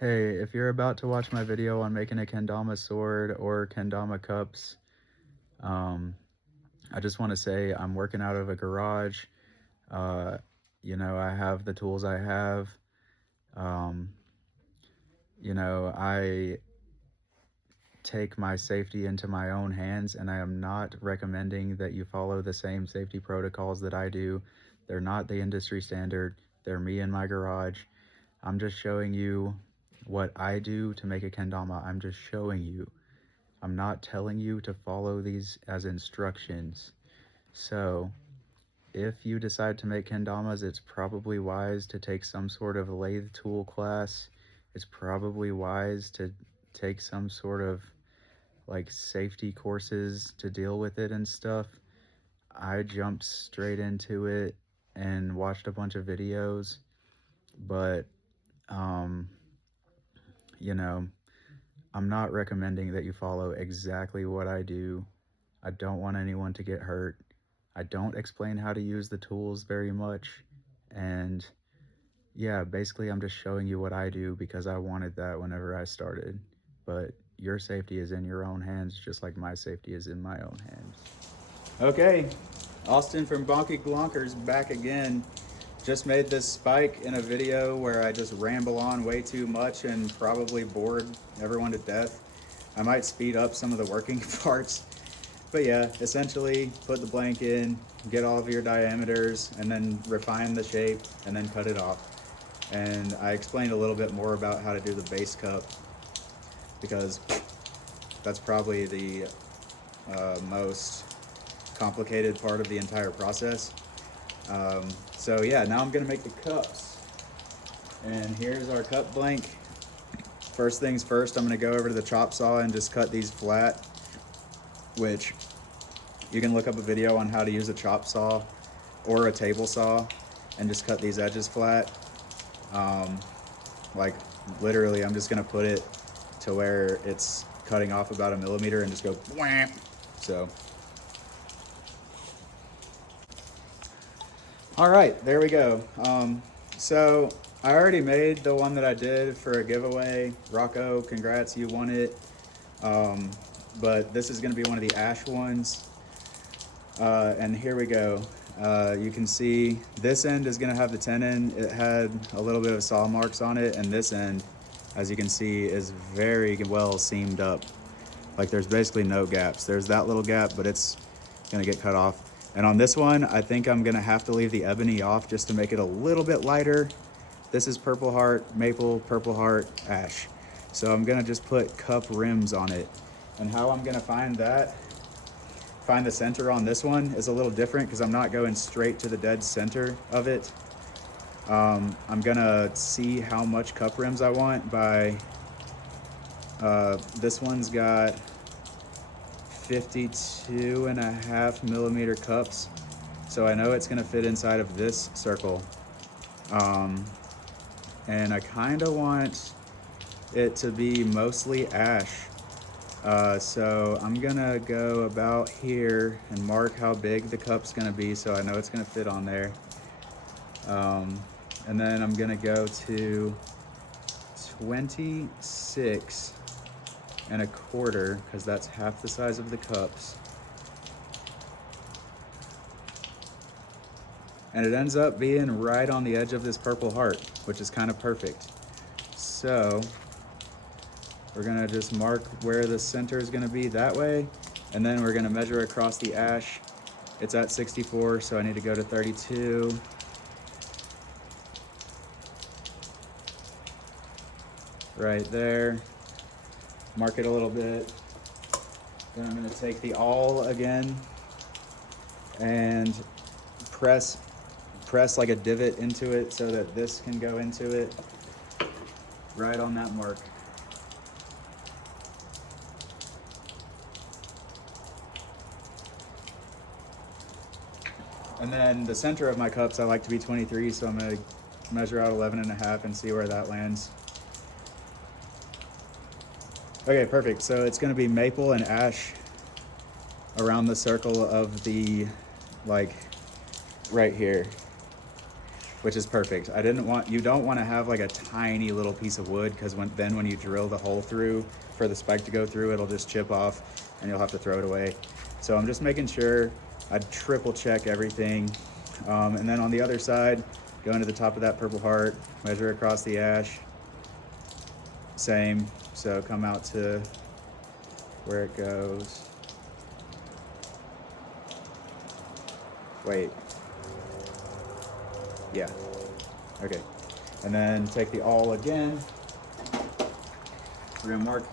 Hey, if you're about to watch my video on making a kendama sword or kendama cups, um, I just want to say I'm working out of a garage. Uh, I have the tools I have. Um, I take my safety into my own hands, and I am not recommending that you follow the same safety protocols that I do. They're not the industry standard. They're me in my garage. I'm just showing you what I do to make a kendama. I'm just showing you. I'm not telling you to follow these as instructions. So, if you decide to make kendamas, it's probably wise to take some sort of lathe tool class. It's probably wise to take some sort of like safety courses to deal with it and stuff. I jumped straight into it and watched a bunch of videos, but um, you know, I'm not recommending that you follow exactly what I do. I don't want anyone to get hurt. I don't explain how to use the tools very much. And yeah, basically, I'm just showing you what I do because I wanted that whenever I started. But your safety is in your own hands, just like my safety is in my own hands. Okay, Austin from Bonky Glonkers back again. Just made this spike in a video where I just ramble on way too much and probably bored everyone to death. I might speed up some of the working parts. But yeah, essentially put the blank in, get all of your diameters, and then refine the shape, and then cut it off. And I explained a little bit more about how to do the base cup because that's probably the most complicated part of the entire process. So yeah, now I'm gonna make the cups. And here's our cup blank. First things first, I'm gonna go over to the chop saw and just cut these flat, which you can look up a video on how to use a chop saw or a table saw and just cut these edges flat. Like literally, I'm just gonna put it to where it's cutting off about 1 millimeter and just go wham. So, all right, there we go. So I already made the one that I did for a giveaway. Rocco, congrats, you won it. But this is gonna be one of the ash ones. And here we go. You can see this end is gonna have the tenon. It had a little bit of saw marks on it, and this end, as you can see, is very well seamed up. Like there's basically no gaps. There's that little gap, but it's gonna get cut off. And on this one, I think I'm gonna have to leave the ebony off just to make it a little bit lighter. This is purple heart, maple, purple heart, ash. So I'm gonna just put cup rims on it. And how I'm gonna find the center on this one is a little different because I'm not going straight to the dead center of it. I'm gonna see how much cup rims I want by, this one's got 52.5 millimeter cups. So I know it's gonna fit inside of this circle. And I kinda want it to be mostly ash. So I'm gonna go about here and mark how big the cup's gonna be so I know it's gonna fit on there. And then I'm gonna go to 26.25 because that's half the size of the cups. And it ends up being right on the edge of this purple heart, which is kind of perfect. So we're gonna just mark where the center is gonna be that way, and then we're gonna measure across the ash. It's at 64, so I need to go to 32. Right there. Mark it a little bit. Then I'm gonna take the awl again and press like a divot into it so that this can go into it right on that mark. And then the center of my cups I like to be 23, so I'm gonna measure out 11.5 and see where that lands. Okay, perfect. So it's gonna be maple and ash around the circle of the, like, right here. which is perfect. You don't want to have like a tiny little piece of wood, because when you drill the hole through for the spike to go through, it'll just chip off and you'll have to throw it away. So I'm just making sure I triple check everything. And then on the other side, go into the top of that purple heart, measure across the ash, same. So come out to where it goes. Wait. Yeah. Okay. And then take the awl again. We're gonna mark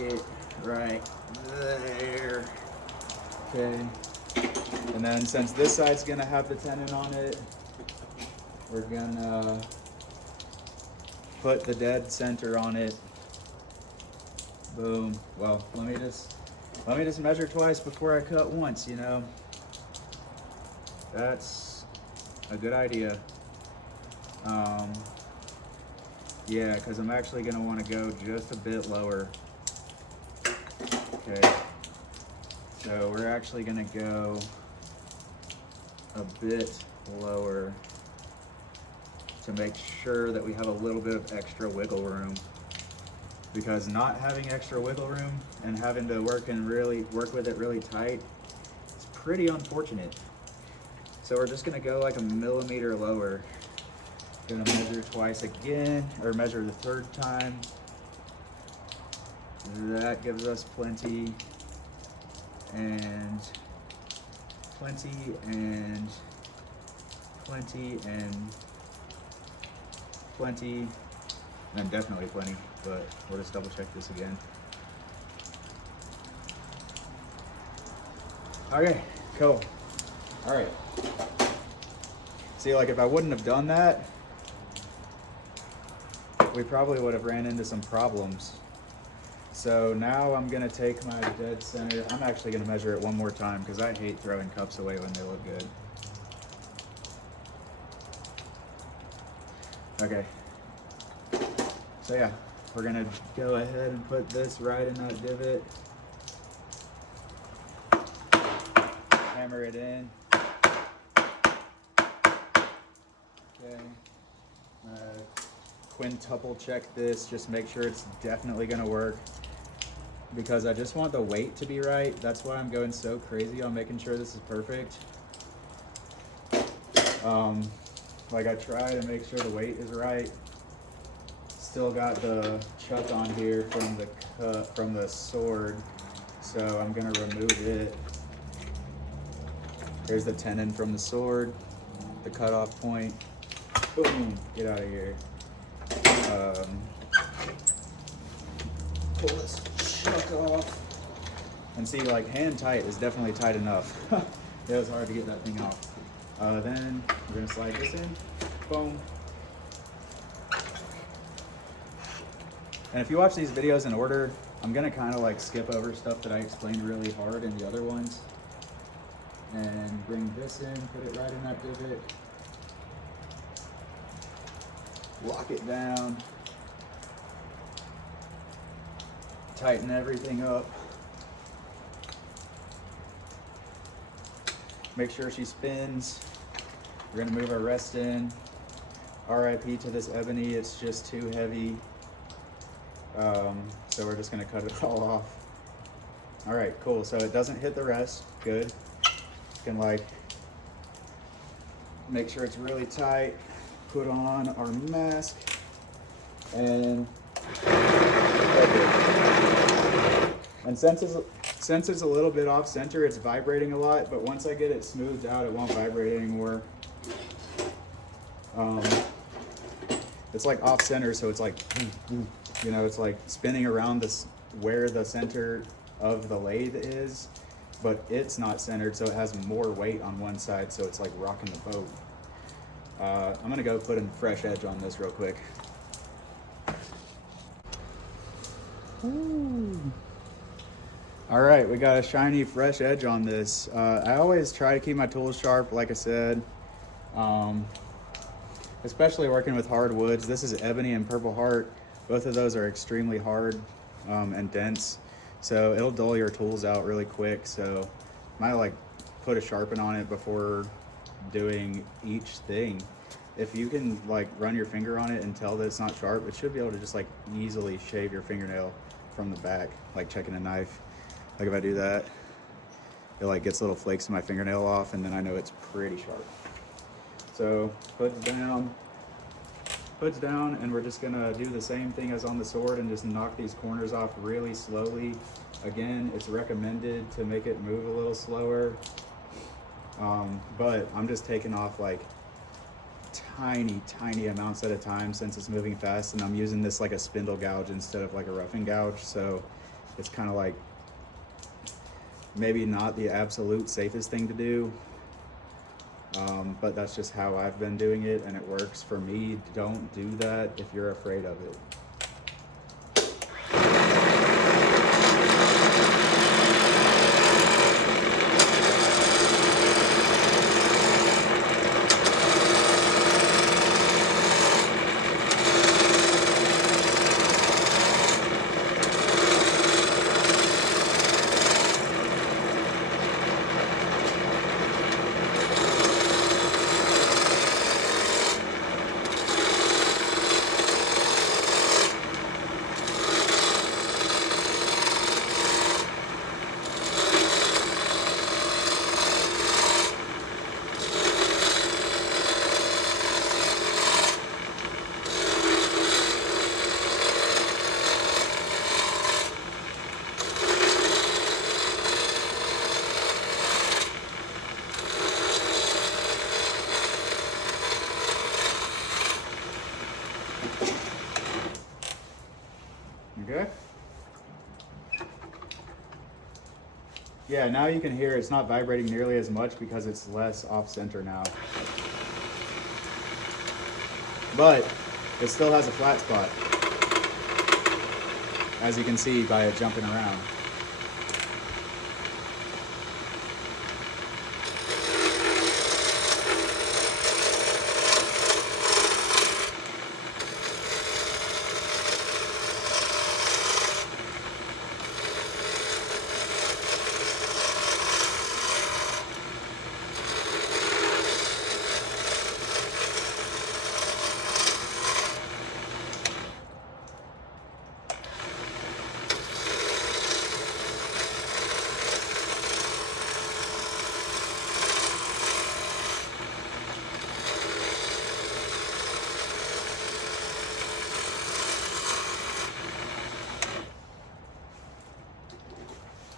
it right there. Okay. And then since this side's gonna have the tenon on it, we're gonna put the dead center on it. Boom. Well, let me just measure twice before I cut once, you know. That's a good idea. Yeah, because I'm actually gonna want to go just a bit lower. Okay. So we're actually gonna go a bit lower to make sure that we have a little bit of extra wiggle room. Because not having extra wiggle room and having to work with it really tight, it's pretty unfortunate. So we're just gonna go like a millimeter lower. Gonna measure twice again, or measure the third time. That gives us plenty, and plenty, and plenty, and plenty, and definitely plenty, but we'll just double check this again. Okay, cool. All right. See, like if I wouldn't have done that, we probably would have ran into some problems. So now I'm gonna take my dead center. I'm actually gonna measure it one more time because I hate throwing cups away when they look good. Okay. So yeah, we're gonna go ahead and put this right in that divot. Hammer it in. Okay. Quintuple check this, just make sure it's definitely gonna work, because I just want the weight to be right. That's why I'm going so crazy on making sure this is perfect. Like I try to make sure the weight is right. Still got the chuck on here from the sword, so I'm gonna remove it. There's the tenon from the sword, the cutoff point. Boom, get out of here. Pull this chuck off. And see, like hand tight is definitely tight enough. It was hard to get that thing off. Then we're gonna slide this in, boom. And if you watch these videos in order, I'm gonna kind of like skip over stuff that I explained really hard in the other ones. And bring this in, put it right in that divot. Lock it down. Tighten everything up. Make sure she spins. We're gonna move our rest in. RIP to this ebony, it's just too heavy. So we're just gonna cut it all off. All right, cool. So it doesn't hit the rest, good. Can like make sure it's really tight. Put on our mask and and since it's a little bit off center, it's vibrating a lot, but once I get it smoothed out, it won't vibrate anymore. It's like off center, so it's like, you know, it's like spinning around this where the center of the lathe is, but it's not centered, so it has more weight on one side, so it's like rocking the boat. I'm gonna go put a fresh edge on this real quick. Ooh. All right, we got a shiny fresh edge on this. I always try to keep my tools sharp, like I said, especially working with hard woods. This is ebony and purple heart. Both of those are extremely hard and dense, so it'll dull your tools out really quick. So I might like put a sharpen on it before doing each thing. if you can like run your finger on it and tell that it's not sharp, it should be able to just like easily shave your fingernail from the back, like checking a knife. Like if I do that, it like gets little flakes of my fingernail off, and then I know it's pretty sharp. So hood's down, and we're just gonna do the same thing as on the sword and just knock these corners off really slowly. Again, it's recommended to make it move a little slower, but I'm just taking off like tiny amounts at a time since it's moving fast, and I'm using this like a spindle gouge instead of like a roughing gouge, so it's kind of like maybe not the absolute safest thing to do, but that's just how I've been doing it, and it works for me. Don't do that if you're afraid of it. Okay. Yeah, now you can hear it's not vibrating nearly as much because it's less off center now. But it still has a flat spot, as you can see by it jumping around.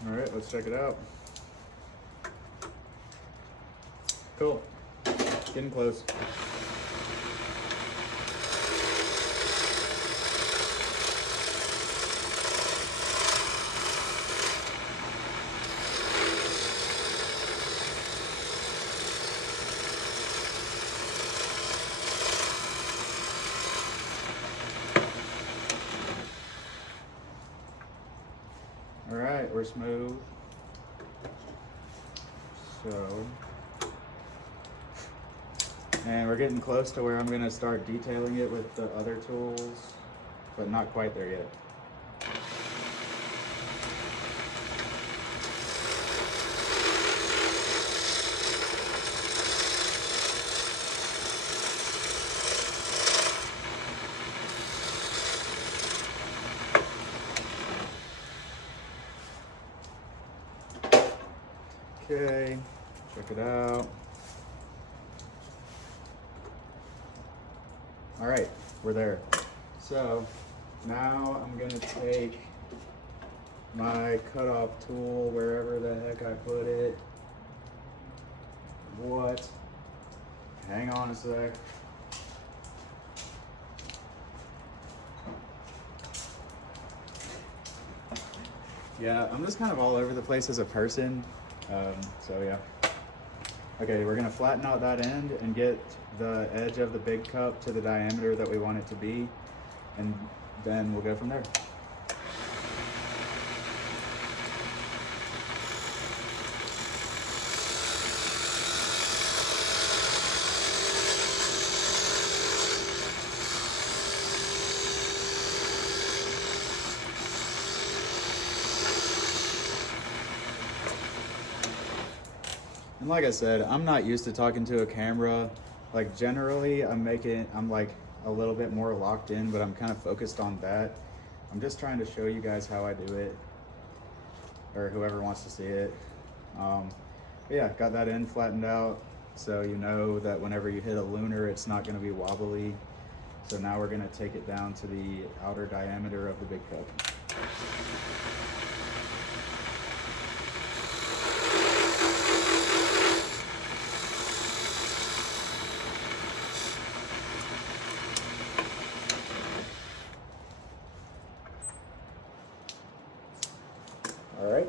All right, let's check it out. Cool, getting close. All right, we're smooth. So, and we're getting close to where I'm gonna start detailing it with the other tools, but not quite there yet. Okay, check it out. All right, we're there. So now I'm gonna take my cutoff tool wherever the heck I put it. What? Hang on a sec. Yeah, I'm just kind of all over the place as a person. So yeah. Okay, we're gonna flatten out that end and get the edge of the big cup to the diameter that we want it to be, and then we'll go from there. And like I said, I'm not used to talking to a camera Like generally I'm like a little bit more locked in, but I'm kind of focused on that. I'm just trying to show you guys how I do it, or whoever wants to see it. Um, yeah, got that in flattened out, so you know that whenever you hit a lunar, it's not going to be wobbly. So now we're going to take it down to the outer diameter of the big cup. All right.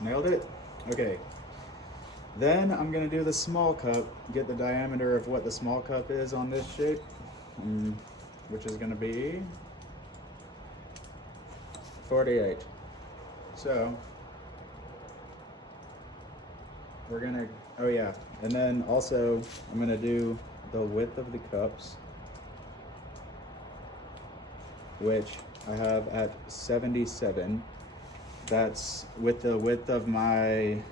Nailed it. Okay. Then I'm gonna do the small cup, get the diameter of what the small cup is on this shape, which is gonna be 48. So we're gonna, oh yeah, and then also I'm gonna do the width of the cups, which I have at 77. That's with the width of my,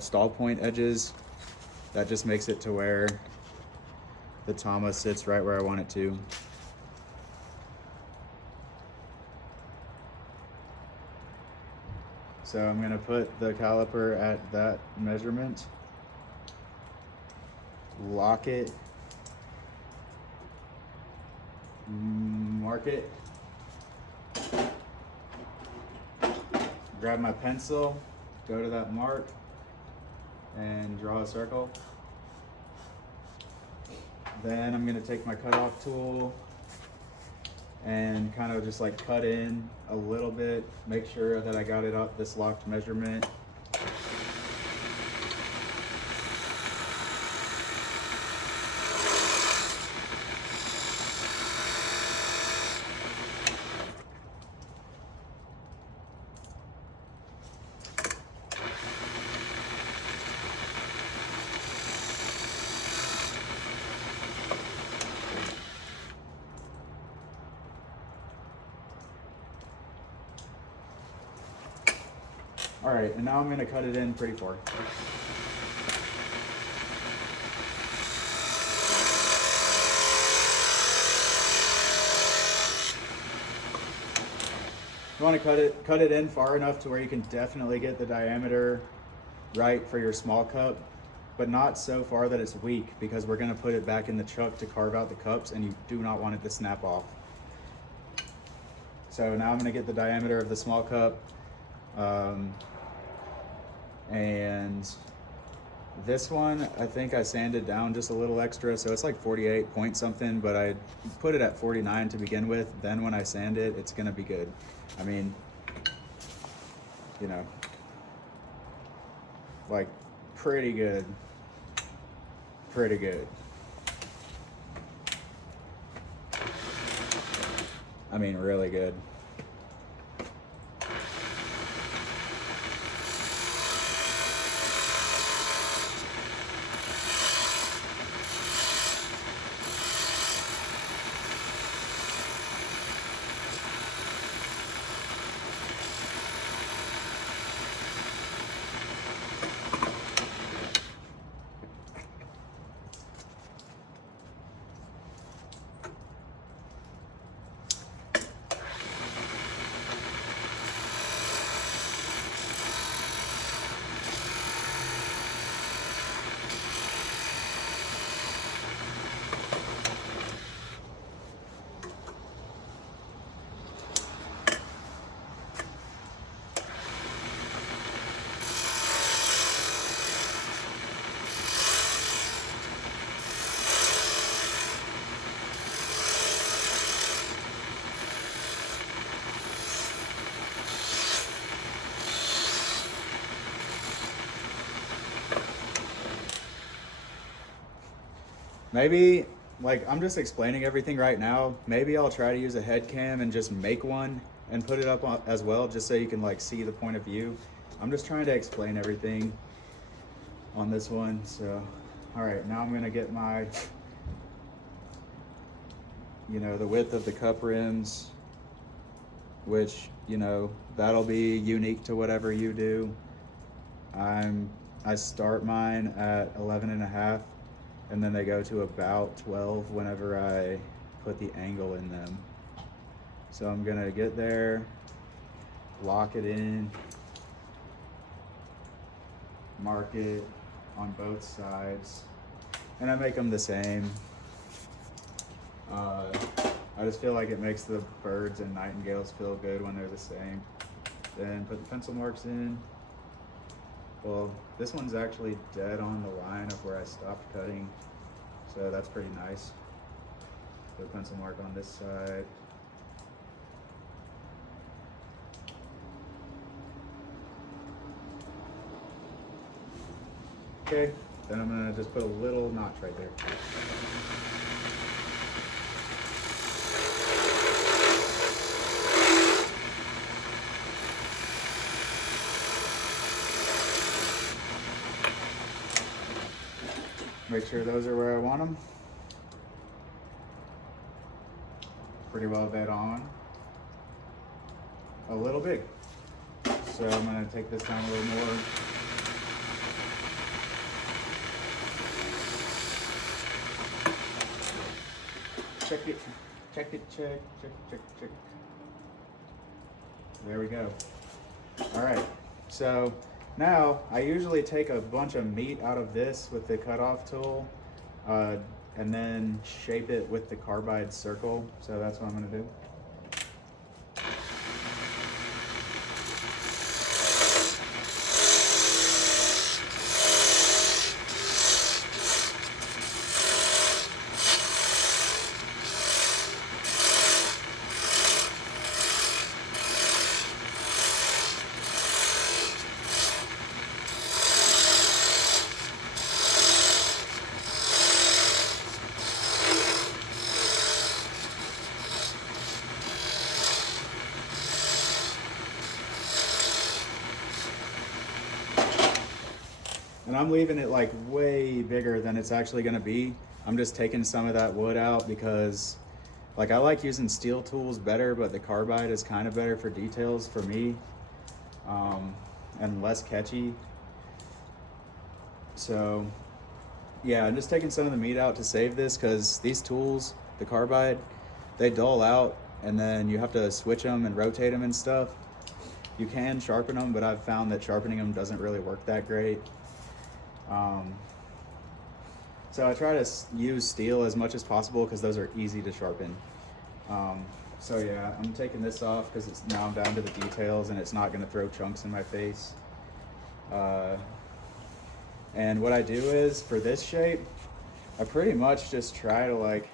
stall point edges. That just makes it to where the Tama sits right where I want it to. So I'm gonna put the caliper at that measurement, lock it, mark it, grab my pencil, go to that mark, and draw a circle. Then I'm gonna take my cutoff tool and kind of just like cut in a little bit, make sure that I got it up this locked measurement. All right, and now I'm gonna cut it in pretty far. You want to cut it in far enough to where you can definitely get the diameter right for your small cup, but not so far that it's weak, because we're gonna put it back in the chuck to carve out the cups, and you do not want it to snap off. So now I'm gonna get the diameter of the small cup, and this one, I think I sanded down just a little extra, so it's like 48 point something, but I put it at 49 to begin with. Then when I sand it, it's gonna be good. I mean, like pretty good. Pretty good. I mean, really good. Maybe, like, I'm just explaining everything right now. Maybe I'll try to use a head cam and just make one and put it up on, as well, just so you can like see the point of view. I'm just trying to explain everything on this one. So, all right, now I'm gonna get my, the width of the cup rims, which, that'll be unique to whatever you do. I start mine at 11.5, and then they go to about 12 whenever I put the angle in them. So I'm gonna get there, lock it in, mark it on both sides, and I make them the same. I just feel like it makes the birds and nightingales feel good when they're the same. Then put the pencil marks in. Well, this one's actually dead on the line of where I stopped cutting, so that's pretty nice. Put a pencil mark on this side. Okay, then I'm gonna just put a little notch right there. Make sure those are where I want them. Pretty well dead on. A little big. So I'm gonna take this down a little more. Check it, check. There we go. All right, so now I usually take a bunch of meat out of this with the cutoff tool and then shape it with the carbide circle. So that's what I'm gonna do. And I'm leaving it like way bigger than it's actually gonna be. I'm just taking some of that wood out because like I like using steel tools better, but the carbide is kind of better for details for me and less catchy. So yeah, I'm just taking some of the meat out to save this because these tools, the carbide, they dull out and then you have to switch them and rotate them and stuff. You can sharpen them, but I've found that sharpening them doesn't really work that great. So I try to use steel as much as possible because those are easy to sharpen. So yeah, I'm taking this off because it's now I'm down to the details and it's not going to throw chunks in my face. And what I do is for this shape, I pretty much just try to like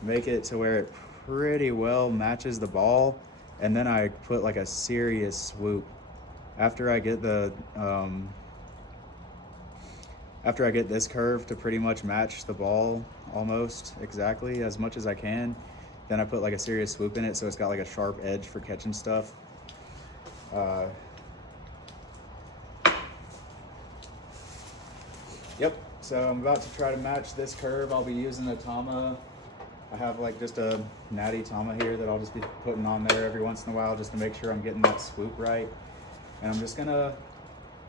make it to where it pretty well matches the ball, and then I put like a serious swoop after I get the after I get this curve to pretty much match the ball almost exactly as much as I can. Then I put like a serious swoop in it so it's got like a sharp edge for catching stuff. Yep, so I'm about to try to match this curve. I'll be using a Tama. I have like just a natty Tama here that I'll just be putting on there every once in a while just to make sure I'm getting that swoop right. And I'm just gonna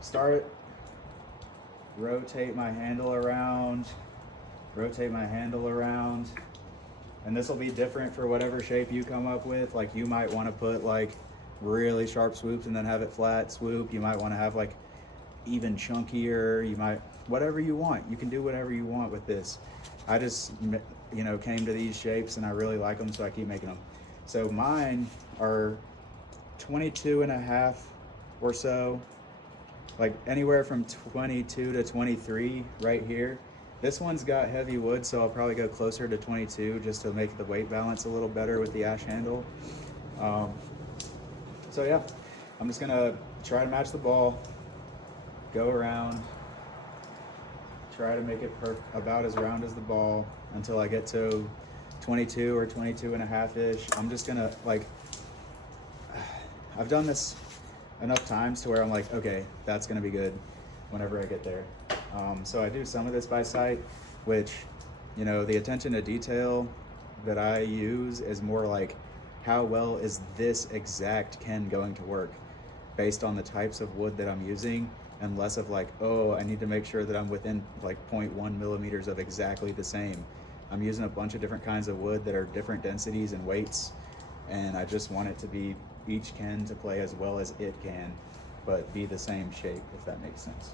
start, rotate my handle around, and this will be different for whatever shape you come up with. Like you might want to put like really sharp swoops and then have it flat swoop. You might want to have like even chunkier. You might, whatever you want. You can do whatever you want with this. I just, came to these shapes and I really like them, so I keep making them. So mine are 22.5 or so, like anywhere from 22 to 23 right here. This one's got heavy wood, so I'll probably go closer to 22 just to make the weight balance a little better with the ash handle. So yeah, I'm just gonna try to match the ball, go around, try to make it about as round as the ball until I get to 22 or 22 and a half-ish. I'm just gonna, like, I've done this enough times to where I'm like, okay, that's gonna be good whenever I get there. So I do some of this by sight, which, you know, the attention to detail that I use is more like, how well is this exact Ken going to work based on the types of wood that I'm using, and less of like, oh, I need to make sure that I'm within like 0.1 millimeters of exactly the same. I'm using a bunch of different kinds of wood that are different densities and weights, and I just want it to be each Ken to play as well as it can, but be the same shape, if that makes sense.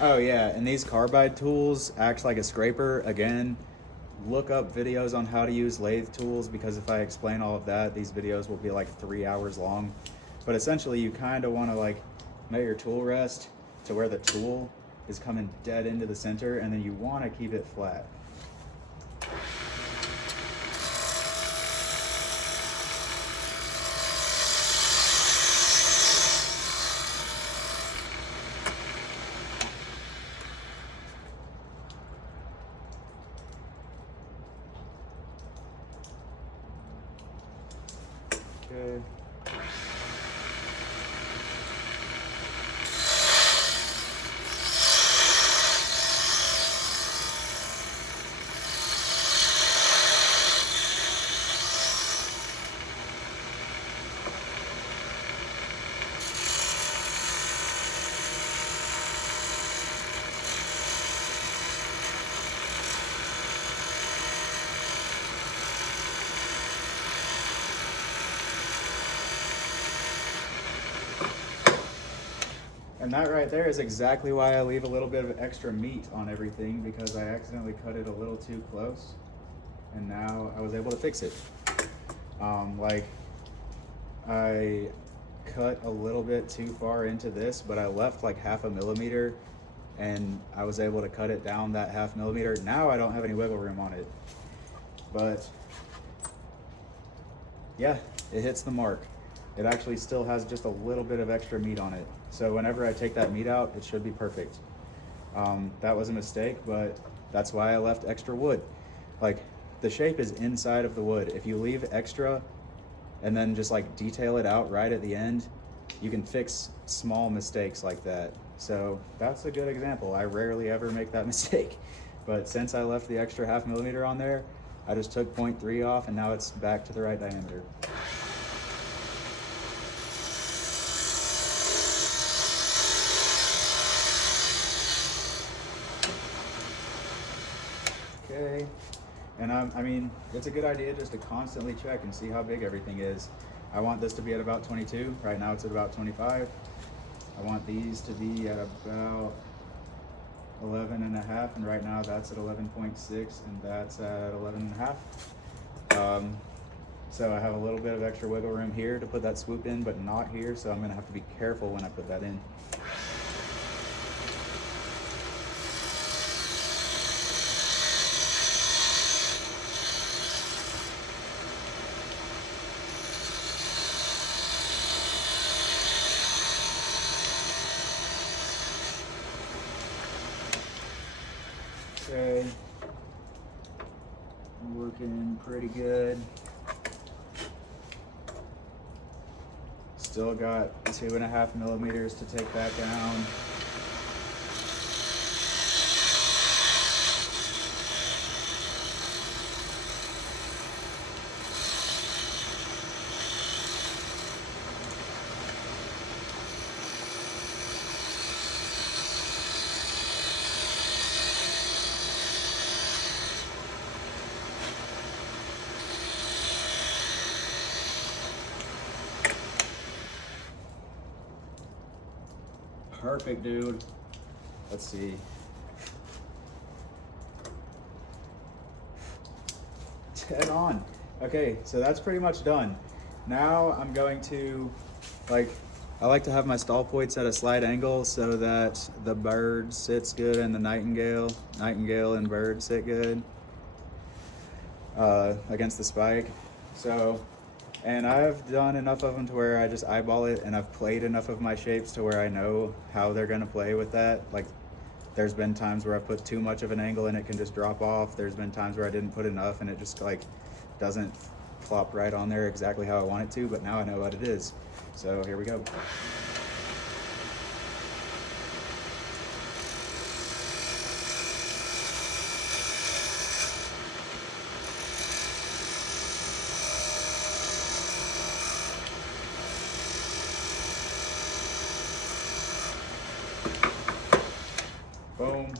Oh yeah, and these carbide tools act like a scraper. Again, look up videos on how to use lathe tools, because if I explain all of that, these videos will be like 3 hours long. But essentially, you kind of want to like make your tool rest to where the tool is coming dead into the center, and then you want to keep it flat. Okay. And that right there is exactly why I leave a little bit of extra meat on everything, because I accidentally cut it a little too close, and now I was able to fix it. Like, I cut a little bit too far into this, but I left like 0.5 millimeter, and I was able to cut it down that 0.5 millimeter. Now I don't have any wiggle room on it, but yeah, it hits the mark. It actually still has just a little bit of extra meat on it. So whenever I take that meat out, it should be perfect. That was a mistake, but that's why I left extra wood. Like, the shape is inside of the wood. If you leave extra and then just like detail it out right at the end, you can fix small mistakes like that. So that's a good example. I rarely ever make that mistake. But since I left the extra 0.5 millimeter on there, I just took 0.3 off, and now it's back to the right diameter. Okay, and I mean, it's a good idea just to constantly check and see how big everything is. I want this to be at about 22. Right now it's at about 25. I want these to be at about 11 and a half, and right now that's at 11.6, and that's at 11 and a half. So I have a little bit of extra wiggle room here to put that swoop in, but not here, so I'm gonna have to be careful when I put that in. Okay, working pretty good. Still got 2.5 millimeters to take that down. Perfect, dude. Let's see. 10 on. Okay, so that's pretty much done. Now I'm going to, I like to have my stall points at a slight angle so that the bird sits good and the nightingale and bird sit good against the spike. So, and I've done enough of them to where I just eyeball it, and I've played enough of my shapes to where I know how they're gonna play with that. Like, there's been times where I put too much of an angle and it can just drop off. There's been times where I didn't put enough and it just like doesn't plop right on there exactly how I want it to, but now I know what it is. So here we go. Boom.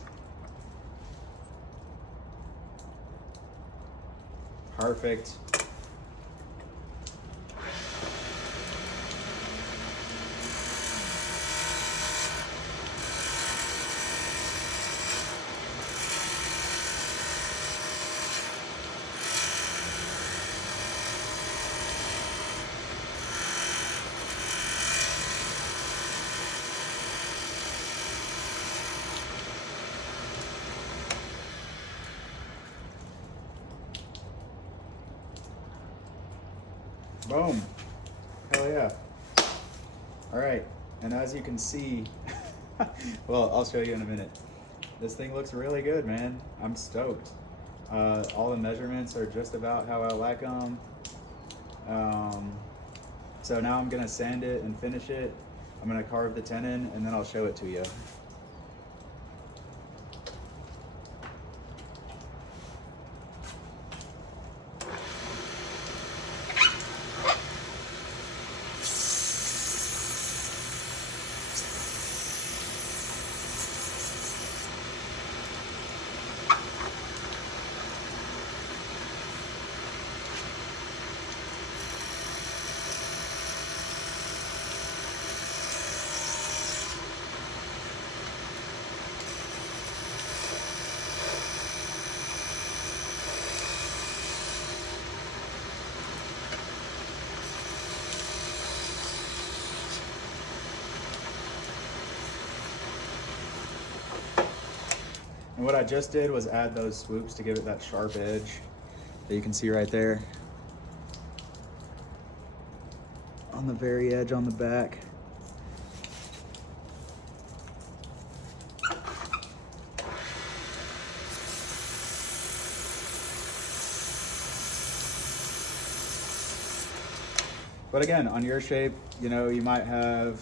Perfect. Boom. Hell yeah. All right, and as you can see, well, I'll show you in a minute. This thing looks really good, man. I'm stoked. All the measurements are just about how I like them. So now I'm gonna sand it and finish it. I'm gonna carve the tenon and then I'll show it to you. And what I just did was add those swoops to give it that sharp edge that you can see right there on the very edge on the back. But again, on your shape, you know, you might have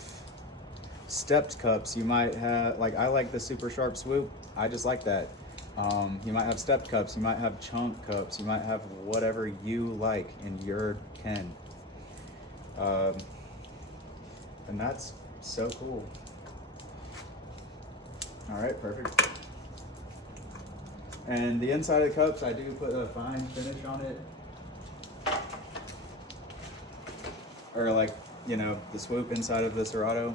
stepped cups. You might have, like, I like the super sharp swoop. I just like that. You might have stepped cups. You might have chunk cups. You might have whatever you like in your ken. And that's so cool. All right, perfect. And the inside of the cups, I do put a fine finish on it. Or like, you know, the swoop inside of the Serato.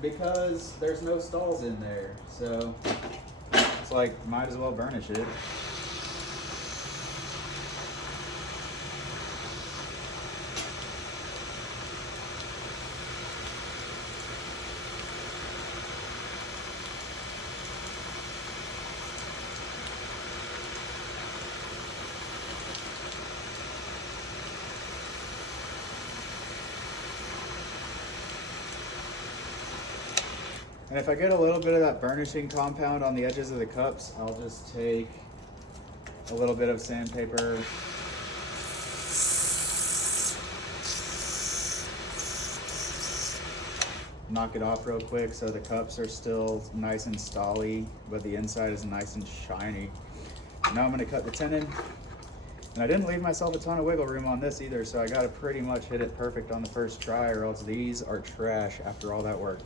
Because there's no stalls in there, so it's like, might as well burnish it. And if I get a little bit of that burnishing compound on the edges of the cups, I'll just take a little bit of sandpaper, knock it off real quick so the cups are still nice and stally, but the inside is nice and shiny. Now I'm gonna cut the tenon. And I didn't leave myself a ton of wiggle room on this either, so I gotta pretty much hit it perfect on the first try, or else these are trash after all that work.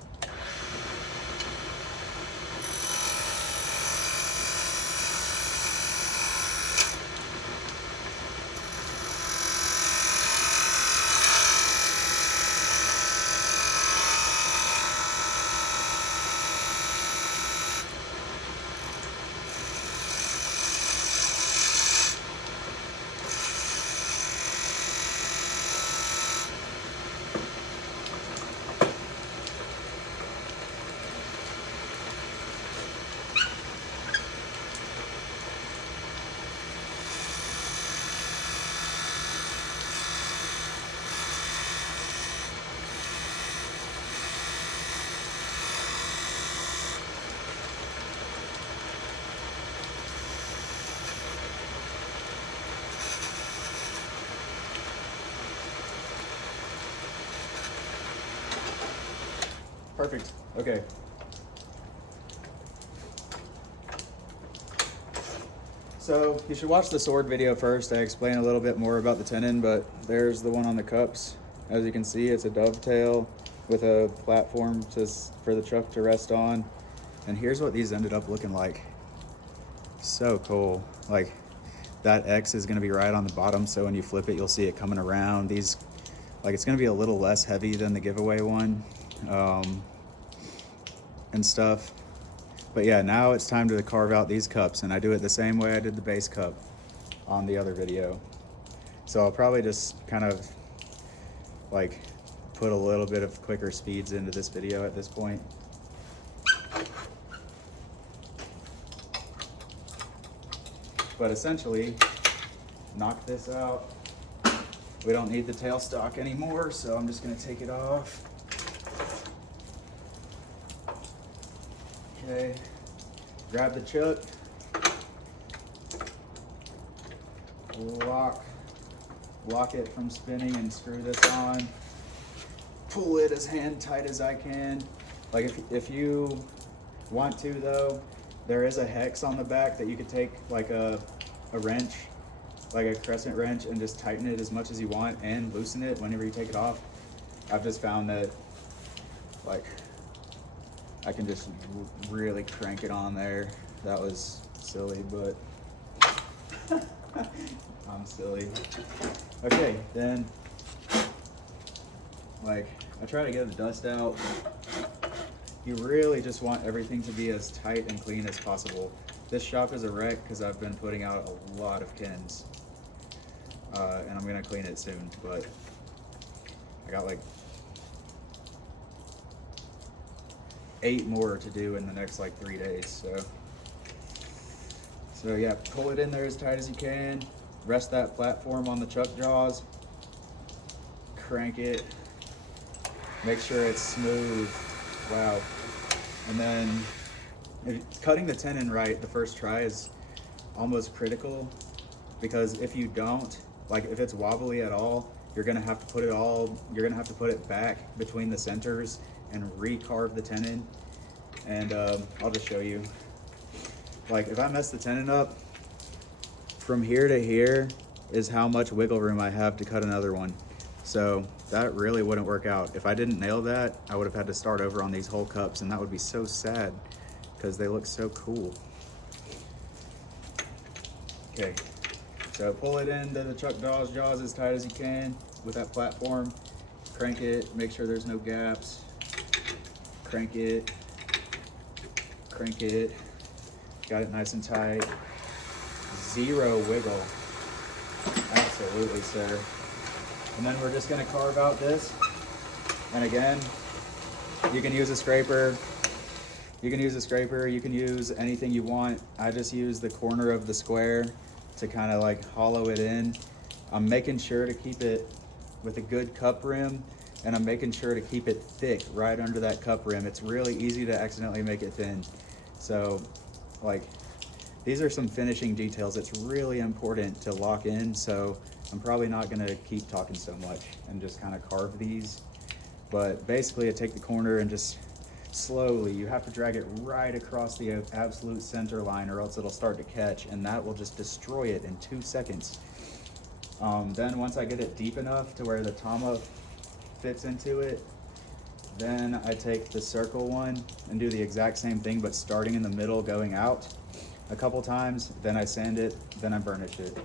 Perfect. Okay. So you should watch the sword video first. I explain a little bit more about the tenon, but there's the one on the cups. As you can see, it's a dovetail with a platform for the truck to rest on. And here's what these ended up looking like. So cool. Like that X is gonna be right on the bottom, so when you flip it, you'll see it coming around. These, like, it's gonna be a little less heavy than the giveaway one, and stuff. But yeah, now it's time to carve out these cups, and I do it the same way I did the base cup on the other video. So I'll probably just kind of like put a little bit of quicker speeds into this video at this point. But essentially, knock this out. We don't need the tailstock anymore, so I'm just gonna take it off. Okay, grab the chuck, lock it from spinning and screw this on. Pull it as hand tight as I can. Like if you want to though, there is a hex on the back that you could take like a wrench, like a crescent wrench, and just tighten it as much as you want and loosen it whenever you take it off. I've just found that like I can just really crank it on there. That was silly, but I'm silly. Okay, then like I try to get the dust out. You really just want everything to be as tight and clean as possible. This shop is a wreck because I've been putting out a lot of Kens. And I'm gonna clean it soon, but I got like 8 more to do in the next like 3 days. So yeah, pull it in there as tight as you can. Rest that platform on the chuck jaws. Crank it. Make sure it's smooth. Wow. And then cutting the tenon right the first try is almost critical, because if you don't, like if it's wobbly at all, you're gonna have to put it back between the centers and recarve the tenon. And I'll just show you. Like if I mess the tenon up, from here to here is how much wiggle room I have to cut another one. So that really wouldn't work out. If I didn't nail that, I would have had to start over on these whole cups, and that would be so sad because they look so cool. Okay, so pull it into the chuck jaws as tight as you can with that platform. Crank it, make sure there's no gaps. Crank it, got it nice and tight. Zero wiggle, absolutely, sir. And then we're just gonna carve out this. And again, you can use a scraper. You can use anything you want. I just use the corner of the square to kind of like hollow it in. I'm making sure to keep it with a good cup rim, and I'm making sure to keep it thick right under that cup rim. It's really easy to accidentally make it thin. So like, these are some finishing details. It's really important to lock in, so I'm probably not gonna keep talking so much and just kind of carve these. But basically I take the corner and just slowly, you have to drag it right across the absolute center line or else it'll start to catch, and that will just destroy it in 2 seconds. Then once I get it deep enough to where the Tama fits into it, then I take the circle one and do the exact same thing, but starting in the middle, going out a couple times, then I sand it, then I burnish it.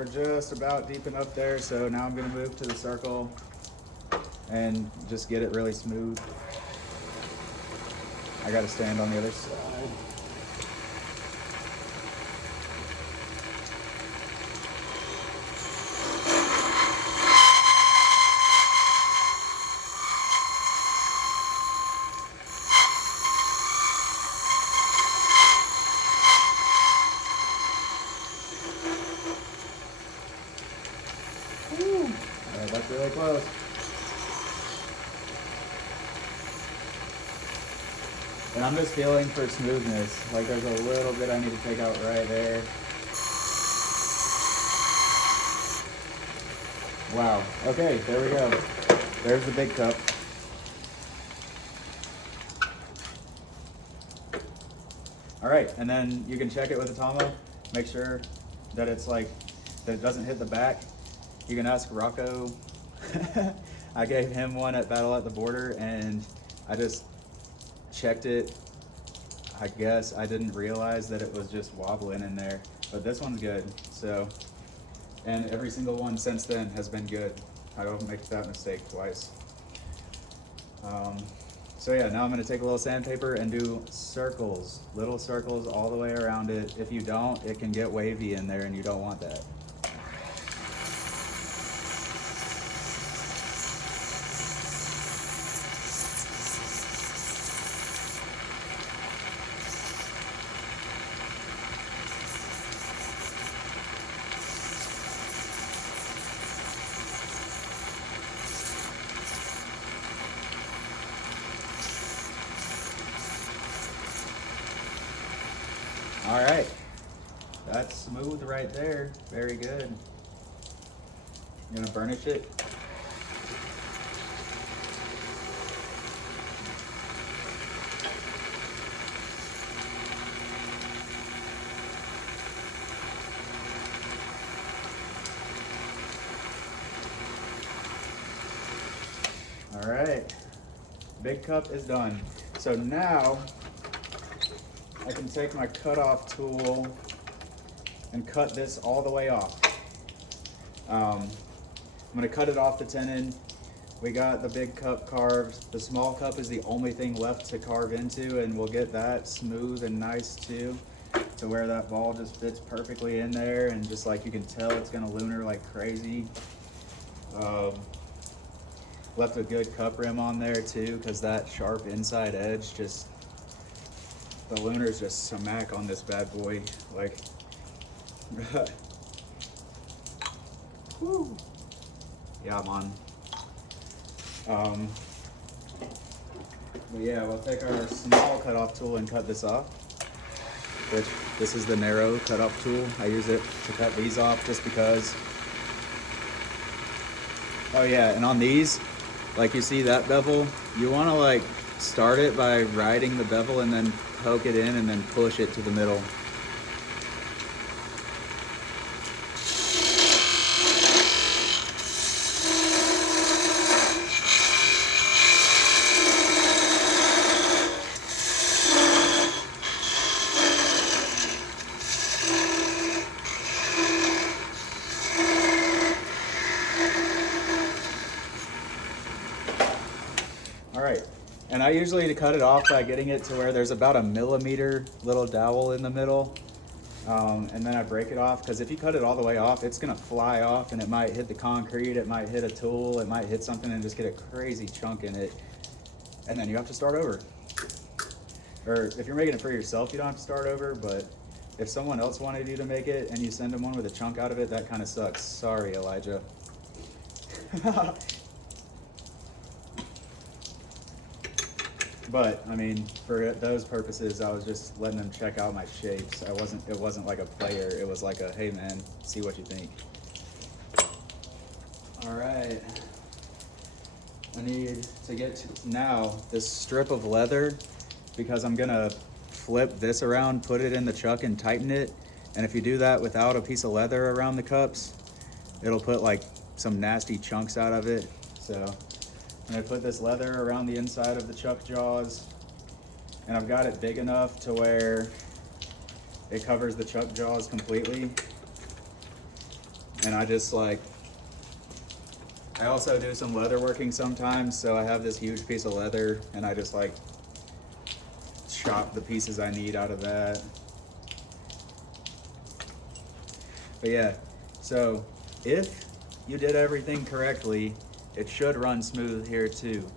we're just about deep enough there, so now I'm gonna move to the circle and just get it really smooth. I gotta stand on the other side. All right, that's really close. And I'm just feeling for smoothness. Like there's a little bit I need to take out right there. Wow. Okay, there we go. There's the big cup. All right, and then you can check it with a Tomo. Make sure that it's like, that it doesn't hit the back. You can ask Rocco. I gave him one at Battle at the Border and I just checked it. I guess I didn't realize that it was just wobbling in there, but this one's good. So, and every single one since then has been good. I don't make that mistake twice. So yeah, now I'm gonna take a little sandpaper and do circles, little circles all the way around it. If you don't, it can get wavy in there and you don't want that. All right, that's smooth right there. Very good. You're gonna burnish it. All right, big cup is done. So now I can take my cutoff tool and cut this all the way off. I'm gonna cut it off the tenon. We got the big cup carved. The small cup is the only thing left to carve into, and we'll get that smooth and nice too, to where that ball just fits perfectly in there, and just like you can tell, it's gonna lunar like crazy. Left a good cup rim on there too, because that sharp inside edge just, the lunar's just smack on this bad boy, like, woo. Yeah, man. But yeah, we'll take our small cutoff tool and cut this off. Which, this is the narrow cutoff tool. I use it to cut these off just because. Oh yeah, and on these, like you see that bevel, you wanna like start it by riding the bevel and then poke it in and then push it to the middle. All right, and I usually cut it off by getting it to where there's about a millimeter little dowel in the middle, and then I break it off, because if you cut it all the way off, it's gonna fly off and it might hit the concrete, it might hit a tool, it might hit something and just get a crazy chunk in it, and then you have to start over. Or if you're making it for yourself, you don't have to start over, but if someone else wanted you to make it and you send them one with a chunk out of it, that kind of sucks. Sorry, Elijah. But I mean, for those purposes, I was just letting them check out my shapes. It wasn't like a player. It was like a, hey man, see what you think. All right. I need to get to now this strip of leather, because I'm gonna flip this around, put it in the chuck and tighten it. And if you do that without a piece of leather around the cups, it'll put like some nasty chunks out of it. So I'm gonna put this leather around the inside of the chuck jaws, and I've got it big enough to where it covers the chuck jaws completely. and I just like, I also do some leather working sometimes, so I have this huge piece of leather and I just like chop the pieces I need out of that. But yeah, so if you did everything correctly, it should run smooth here too.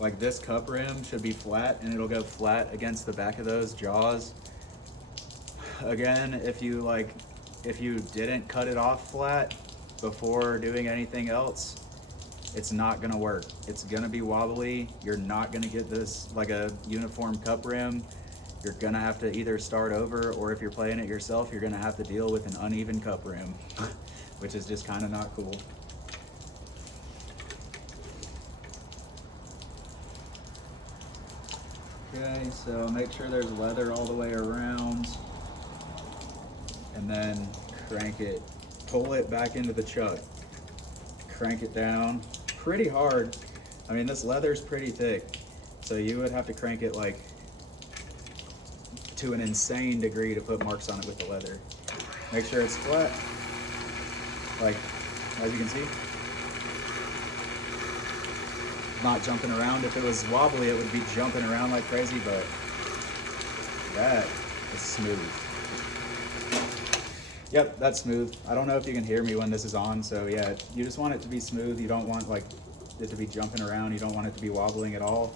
Like this cup rim should be flat and it'll go flat against the back of those jaws. Again, if you didn't cut it off flat before doing anything else, it's not gonna work. It's gonna be wobbly. You're not gonna get this like a uniform cup rim. You're gonna have to either start over, or if you're playing it yourself, you're gonna have to deal with an uneven cup rim, which is just kind of not cool. Okay, so make sure there's leather all the way around, and then crank it. Pull it back into the chuck. Crank it down pretty hard. I mean, this leather's pretty thick, so you would have to crank it like to an insane degree to put marks on it with the leather. Make sure it's flat, like as you can see. Not jumping around. If it was wobbly, it would be jumping around like crazy, but that is smooth. Yep, that's smooth. I don't know if you can hear me when this is on, so yeah, you just want it to be smooth. You don't want like it to be jumping around. You don't want it to be wobbling at all.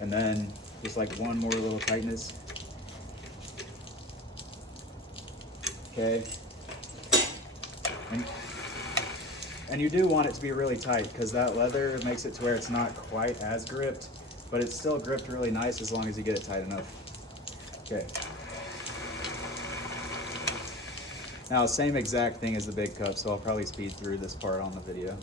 And then just like one more little tightness. Okay. And you do want it to be really tight because that leather makes it to where it's not quite as gripped, but it's still gripped really nice as long as you get it tight enough. Okay. Now, same exact thing as the big cup, so I'll probably speed through this part on the video.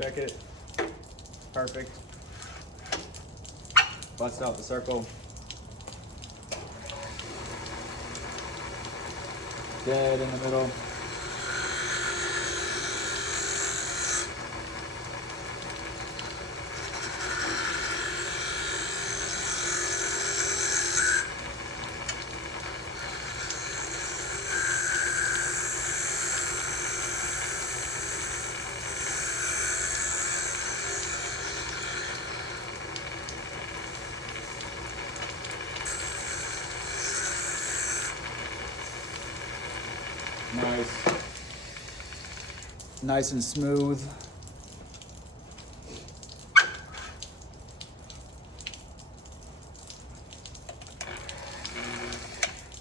Check it. Perfect. Bust out the circle. Dead in the middle. Nice and smooth.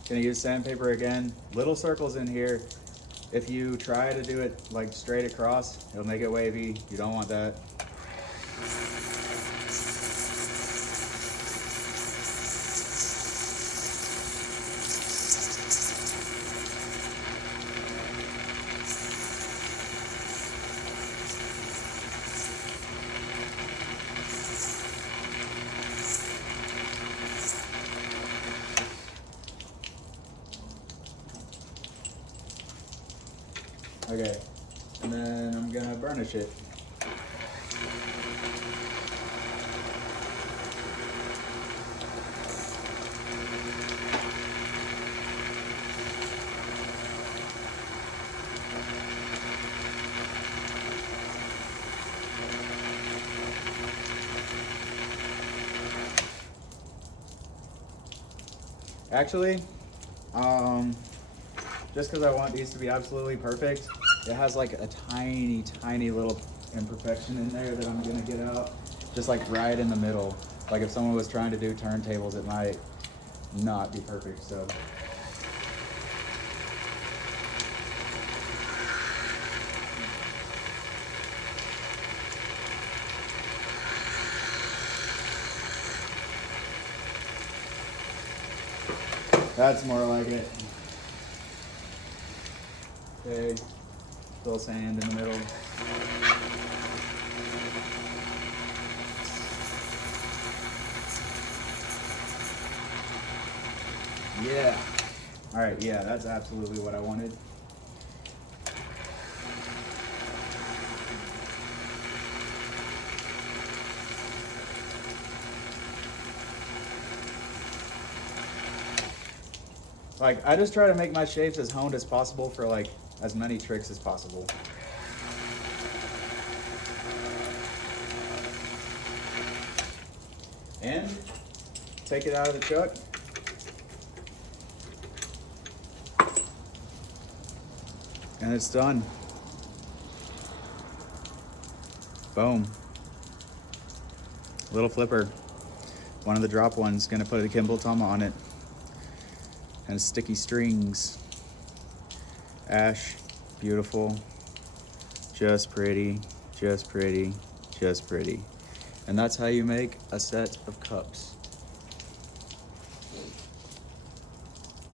Gonna use sandpaper again. Little circles in here. If you try to do it like straight across, it'll make it wavy. You don't want that. Okay, and then I'm gonna burnish it. Actually, just because I want these to be absolutely perfect, it has like a tiny little imperfection in there that I'm gonna get out just like right in the middle. Like if someone was trying to do turntables, it might not be perfect, so. That's more like it. Okay, little sand in the middle. Yeah. All right, yeah, that's absolutely what I wanted. Like, I just try to make my shapes as honed as possible for like as many tricks as possible. And take it out of the chuck. And it's done. Boom. Little flipper. One of the drop ones, gonna put a Kimball Tama on it. And sticky strings. Ash, beautiful. Just pretty, just pretty, just pretty. And that's how you make a set of cups.